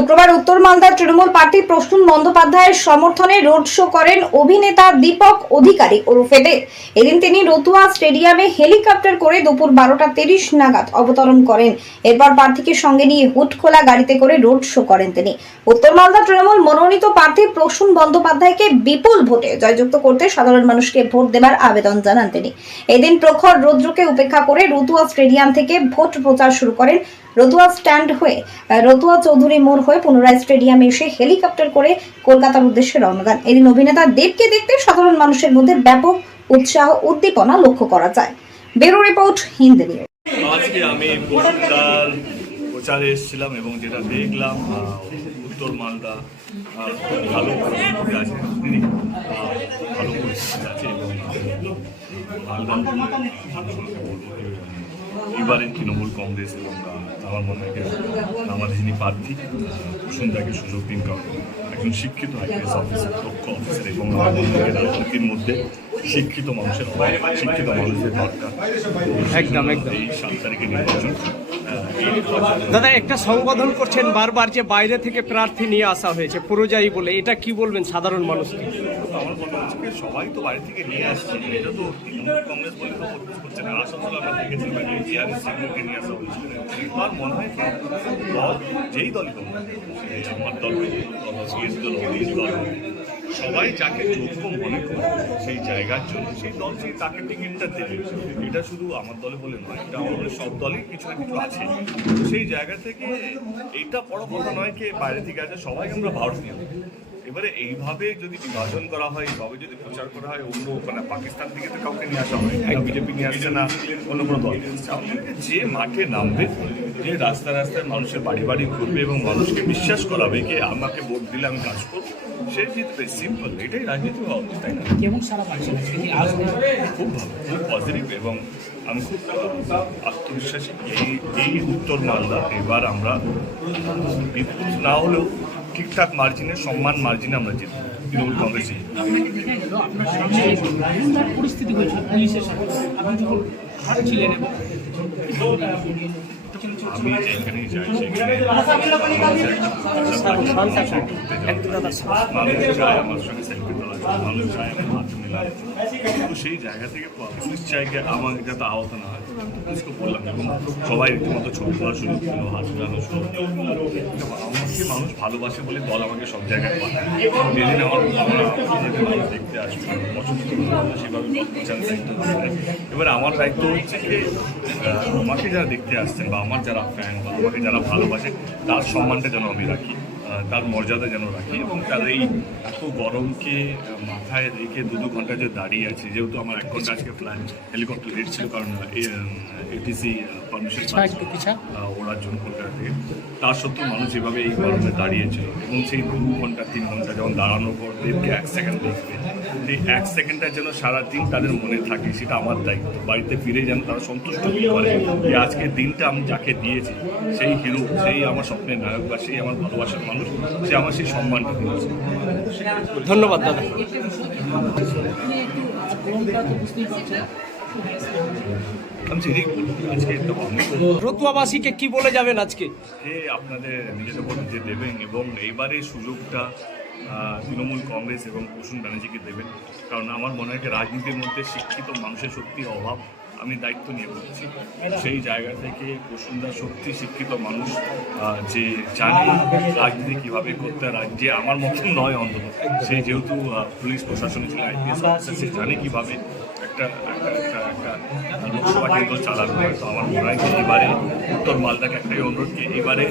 শুক্রবার উত্তর মালদার তৃণমূল প্রার্থী প্রসূন বন্দ্যোপাধ্যায়ের সমর্থনে রোড শো করেন অভিনেতা দীপক অধিকারী ওরফে দেব। এদিন তিনি রতুয়া স্টেডিয়ামে হেলিকপ্টার করে দুপুর 12:30 নাগাদ অবতরণ করেন। এরপর প্রার্থীকে সঙ্গে নিয়ে হুটখোলা গাড়িতে করে রোড শো করেন তিনি। উত্তর মালদা তৃণমূল মনোনীত প্রার্থী প্রসূন বন্দ্যোপাধ্যায়কে বিপুল ভোটে জয়যুক্ত করতে সাধারণ মানুষকে ভোট দেবার আবেদন জানান তিনি। এদিন প্রখর রৌদ্রকে উপেক্ষা করে রতুয়া স্টেডিয়াম থেকে ভোট প্রচার শুরু করেন। রতুয়া স্ট্যান্ড হয়ে রতুয়া চৌধুরী মোড় হয়ে পুনরায় স্টেডিয়ামে এসে হেলিকপ্টার করে কলকাতার উদ্দেশ্যে রওনা দেন। এদিন অভিনেতা দেবকে দেখতে সাধারণ মানুষের মধ্যে ব্যাপক উৎসাহ উদ্দীপনা লক্ষ্য করা যায়। Bureau report Hindi news. আজকে আমি প্রচার প্রচারে এসেছিলাম এবং যেটা দেখলাম উত্তর মালদা খুব ভালো পরিস্থিতি আছে, ভালো পরিস্থিতি আছে এবং মালদা এবারে তৃণমূল কংগ্রেস এবং আমার মনে হয় আমাদের যিনি প্রার্থী প্রসূনদাকে সুযোগ দিন, কারণ একজন শিক্ষিত আইপিএস অফিসার, দক্ষ অফিসার এবং রাজনীতির মধ্যে শিক্ষিত মানুষের দরকার। একদম এই 7 তারিখে নির্বাচন। দাদা, একটা সংবোধন করছেন বারবার যে বাইরে থেকে প্রার্থী নিয়ে আসা হয়েছে পুরোজাই বলে, এটা কি বলবেন সাধারণ মানুষকে? আমার কথা হচ্ছে কি, সবাই তো বাইরে থেকে নিয়ে আসছে, এটা তো তৃণমূল কংগ্রেস বলে তো করছে না। আসানসোল আমরা দেখেছিলাম জিআরএসকে নিয়ে আসা হয়েছিল। আমার মনে হয় কি, দল যেই দলই হোক, আমার দল সবাই যাকে যোগ্য মনে করে সেই জায়গার জন্য সেই দল তাকে টিকিটটা দেবে। এটা শুধু আমার দলে বলে নয়, এটা আমাদের সব দলই কিছু না কিছু আছে। তো সেই জায়গা থেকে এইটা বড় কথা নয় কি বাইরে থেকে আছে, সবাই আমরা ভারতীয়। এবারে এইভাবে যদি বিভাজন করা হয়, এইভাবে যদি প্রচার করা হয়, অন্য মানে পাকিস্তান থেকে তো কাউকে নিয়ে আসা হয়, বিজেপি নিয়ে আসছে না, অন্য কোনো দল নিয়ে আসছে। আমাদেরকে যে মাঠে নামবে, যে রাস্তায় রাস্তায় মানুষের বাড়ি বাড়ি ঘুরবে এবং মানুষকে বিশ্বাস করাবে যে আমাকে ভোট দিলে আমি কাজ করবো, সে জিতবে। সিম্পল, এটাই রাজনীতি হওয়া উচিত, তাই না? কেমন সারা পাচ্ছেন? খুব ভালো, খুব পজিটিভ এবং আমি খুব আত্মবিশ্বাসী। এই উত্তর মালদা এবার আমরা বিপুল না হলেও ঠিকঠাক মার্জিনে, সম্মান মার্জিনে আমরা জিতব। তৃণমূল কংগ্রেসই আপনাকে দেখা গেল আপনার পরিস্থিতি হয়েছিল পুলিশের সাথে, আপনি যখন হাঁটছিলেন এবং আমি যেখানেই যাই সেখানে মানুষ চায় আমার সঙ্গে সেলফি তোলার জন্য, মানুষ চায় আমার হাত মেলায়। কিন্তু সেই জায়গা থেকে পুলিশ চাইকে আমার যাতে আহত না হয়, পুলিশকে বললাম এবং সবাই রীতিমতো ছবি তোলার সুযোগ ছিল, হাত মেলানোর সুযোগ ছিল। আমাকে মানুষ ভালোবাসে বলে দল আমাকে সব জায়গায় পাঠায়। যেদিন আমার মানুষ দেখতে আসবে, পছন্দ করবে, সেভাবে প্রচার দায়িত্ব থাকবে। এবার আমার দায়িত্ব হচ্ছে যে আমাকে যারা দেখতে আসছেন বা আমার যারা ফ্যান বা আমাকে যারা ভালোবাসে, তার সম্মানটা যেন আমি রাখি, তার মর্যাদা যেন রাখি এবং তার এই এত গরমকে মাথায় রেখে 2 ঘন্টা যে দাঁড়িয়ে আছে, যেহেতু আমার 1 ঘন্টা আজকে ফ্লাইট হেলিকপ্টার লেট ছিল, কারণ এটিসি পারমিশন ওড়ার জন্য কলকাতা থেকে, তার সত্ত্বেও মানুষ এভাবে এই গরমে দাঁড়িয়েছিল এবং সেই 2 ঘন্টা 3 ঘন্টা যখন দাঁড়ানোর পর দেবকে 1 সেকেন্ড দেখবে, সেই 1 সেকেন্ডটা যেন সারাদিন তাদের মনে থাকে, সেটা আমার দায়িত্ব। বাড়িতে ফিরে যেন তারা সন্তুষ্ট করে যে আজকের দিনটা আমি যাকে দিয়েছি সেই হিরো, সেই আমার স্বপ্নের নায়ক বা সেই আমার ভালোবাসার মানুষ, সে আমার সেই সম্মানটা দিয়েছে। ধন্যবাদ দাদা। আমি সেটাই বলবো, আজকে রতুয়াবাসীকে কি বলে যাবেন আজকে? যে আপনাদের নিজেদের ভোট যে দেবেন এবং এইবারে সুযোগটা তৃণমূল কংগ্রেস এবং প্রসূন ব্যানার্জিকে দেবেন, কারণ আমার মনে হয় যে রাজনীতির মধ্যে শিক্ষিত মানুষের সত্যি অভাব। আমি দায়িত্ব নিয়ে বলছি, সেই জায়গা থেকে প্রসূনদা সত্যি শিক্ষিত মানুষ, যে জানে রাজনীতি কীভাবে করতে হয়, যে আমার মতন নয় অন্তত, সে যেহেতু পুলিশ প্রশাসনে ছিল, আইপিএস অফিসার, সে জানে কীভাবে একটা লোকসভা কেন্দ্র চালানো হয়। তো আমার মনে হয় যে এবারে উত্তর মালদাকে একটাই অনুরোধ, এবারে